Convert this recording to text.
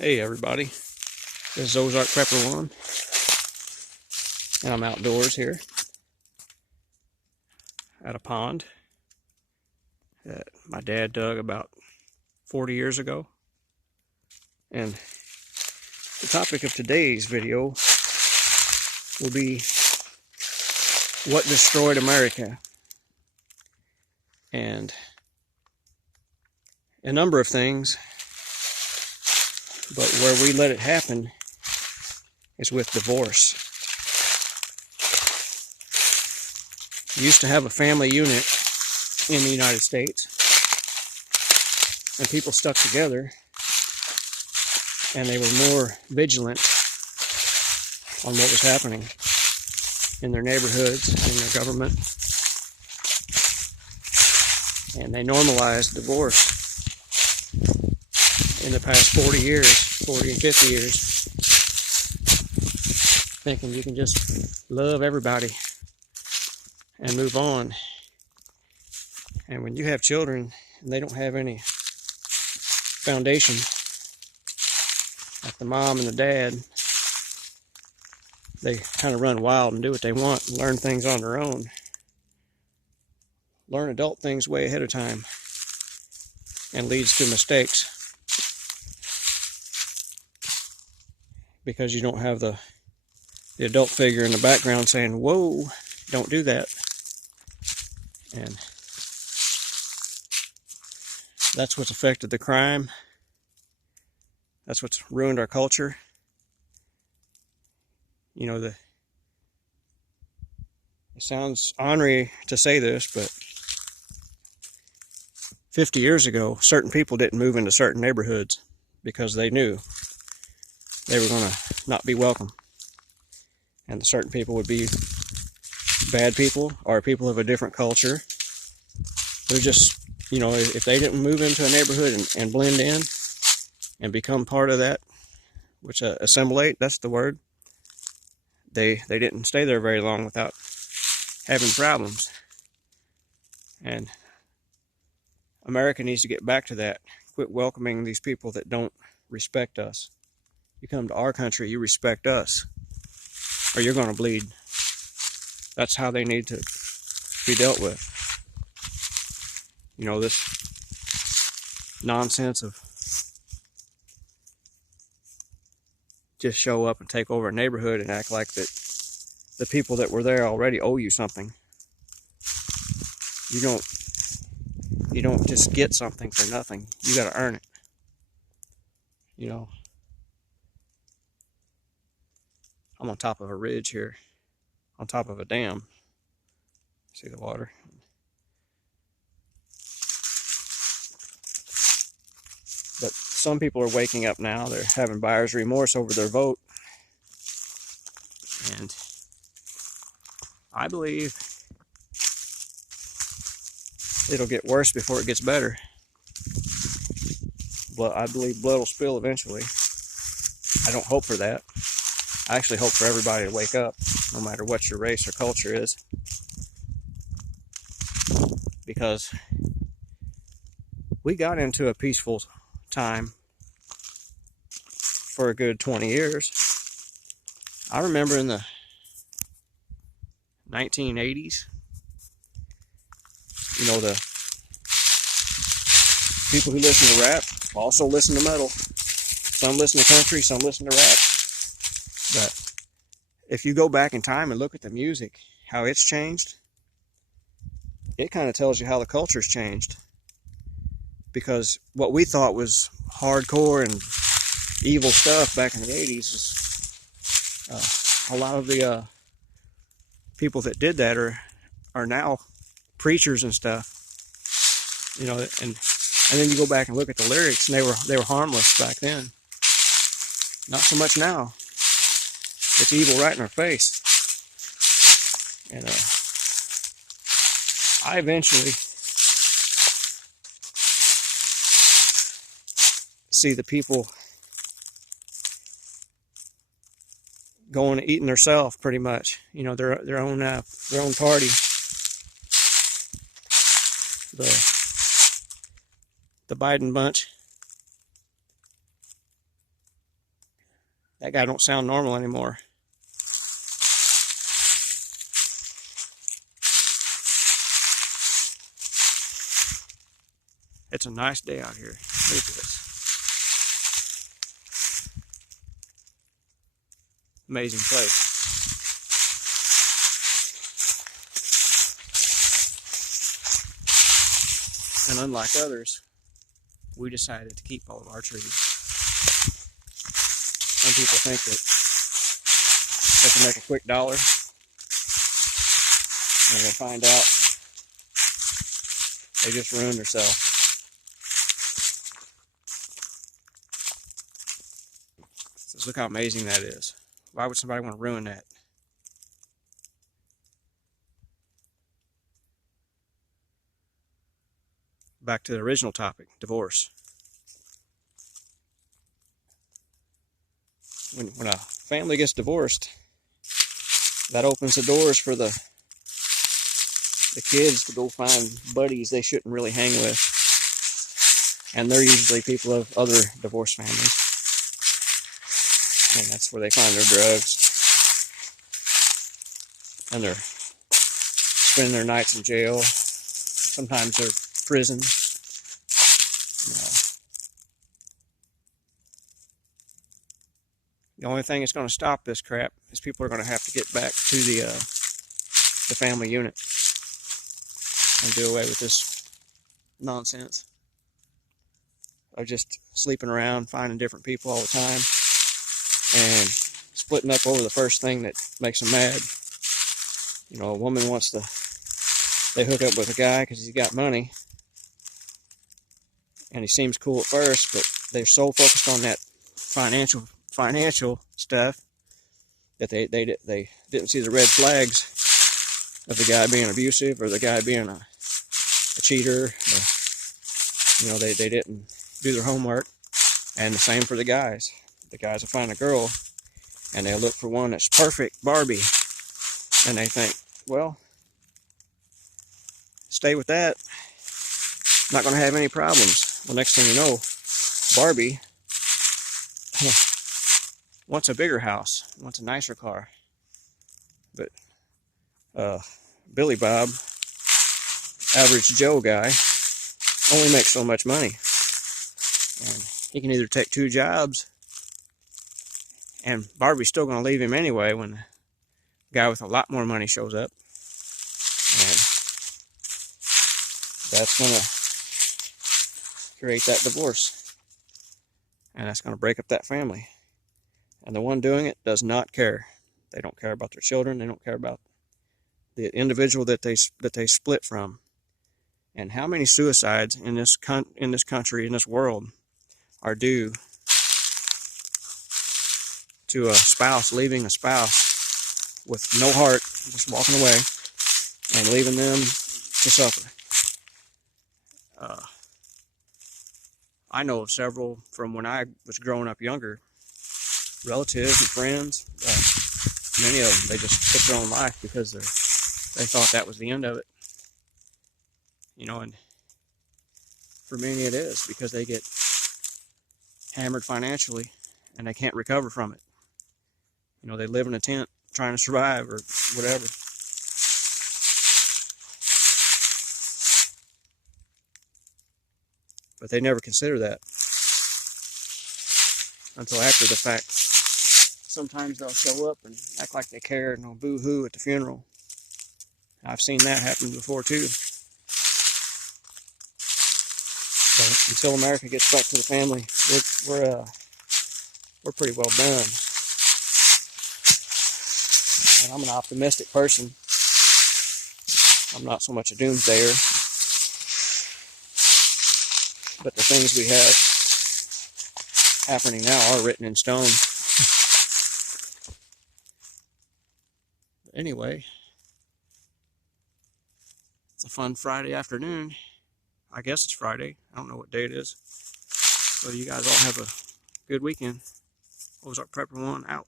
Hey everybody, this is Ozark Pepper One, and I'm outdoors here at a pond that my dad dug about 40 years ago. And the topic of today's video will be what destroyed America, and a number of things, but where we let it happen is with divorce. We used to have a family unit in the United States, and people stuck together, and they were more vigilant on what was happening in their neighborhoods, in their government, and they normalized divorce in the past 40 and 50 years, thinking you can just love everybody and move on. And when you have children and they don't have any foundation, like the mom and the dad, they kind of run wild and do what they want and learn things on their own. Learn adult things way ahead of time, and leads to mistakes because you don't have the adult figure in the background saying, whoa, don't do that. And that's what's affected the crime. That's what's ruined our culture. You know, it sounds ornery to say this, but 50 years ago, certain people didn't move into certain neighborhoods because they knew they were going to not be welcome. And certain people would be bad people or people of a different culture. They're just, you know, if they didn't move into a neighborhood and blend in and become part of that, which assimilate, that's the word, they didn't stay there very long without having problems. And America needs to get back to that. Quit welcoming these people that don't respect us. You come to our country, you respect us, or you're going to bleed. That's how they need to be dealt with. You know, this nonsense of just show up and take over a neighborhood and act like that the people that were there already owe you something. You don't just get something for nothing. You got to earn it. You know, I'm on top of a ridge here, on top of a dam. See the water? But some people are waking up now. They're having buyer's remorse over their vote. And I believe it'll get worse before it gets better. I believe blood will spill eventually. I don't hope for that. I actually hope for everybody to wake up, no matter what your race or culture is. Because we got into a peaceful time for a good 20 years. I remember in the 1980s, you know, the people who listen to rap also listen to metal. Some listen to country, some listen to rap. But if you go back in time and look at the music, how it's changed, it kind of tells you how the culture's changed. Because what we thought was hardcore and evil stuff back in the 80s is a lot of the people that did that are now preachers and stuff. You know, and then you go back and look at the lyrics, and they were harmless back then. Not so much now. It's evil right in our face. And I eventually see the people going and eating themselves, pretty much. You know, their own party. The Biden bunch That guy don't sound normal anymore. It's a nice day out here. Look at this. Amazing place. And unlike others, we decided to keep all of our trees. Some people think that they can make a quick dollar, and they'll find out they just ruined themselves. So look how amazing that is. Why would somebody want to ruin that? Back to the original topic, divorce. When a family gets divorced, that opens the doors for the kids to go find buddies they shouldn't really hang with. And they're usually people of other divorced families. And that's where they find their drugs. And they're spending their nights in jail. Sometimes they're prison. You know. The only thing that's going to stop this crap is people are going to have to get back to the family unit and do away with this nonsense of just sleeping around, finding different people all the time, and splitting up over the first thing that makes them mad. You know, a woman wants to, they hook up with a guy because he's got money, and he seems cool at first, but they're so focused on that financial stuff that they didn't see the red flags of the guy being abusive or the guy being a cheater. Or, you know, they didn't do their homework. And the same for the guys. The guys will find a girl and they'll look for one that's perfect, Barbie, and they think, well, stay with that, not going to have any problems. Well, next thing you know, Barbie wants a bigger house, wants a nicer car. But Billy Bob, average Joe guy, only makes so much money. And he can either take 2 jobs, and Barbie's still going to leave him anyway when the guy with a lot more money shows up. And that's going to create that divorce. And that's going to break up that family. And the one doing it does not care. They don't care about their children. They don't care about the individual that they split from. And how many suicides in this country, in this world, are due to a spouse leaving a spouse with no heart, just walking away and leaving them to suffer. I know of several from when I was growing up younger, relatives and friends. Many of them, they just took their own life because they thought that was the end of it. You know, and for many it is, because they get hammered financially and they can't recover from it. You know, they live in a tent trying to survive or whatever. But they never consider that until after the fact. Sometimes they'll show up and act like they care and they'll boo-hoo at the funeral. I've seen that happen before too. But until America gets back to the family, we're pretty well done. And I'm an optimistic person. I'm not so much a doomsdayer. But the things we have happening now are written in stone. But anyway, it's a fun Friday afternoon. I guess it's Friday. I don't know what day it is. So you guys all have a good weekend. Ozark Prepper 1 out.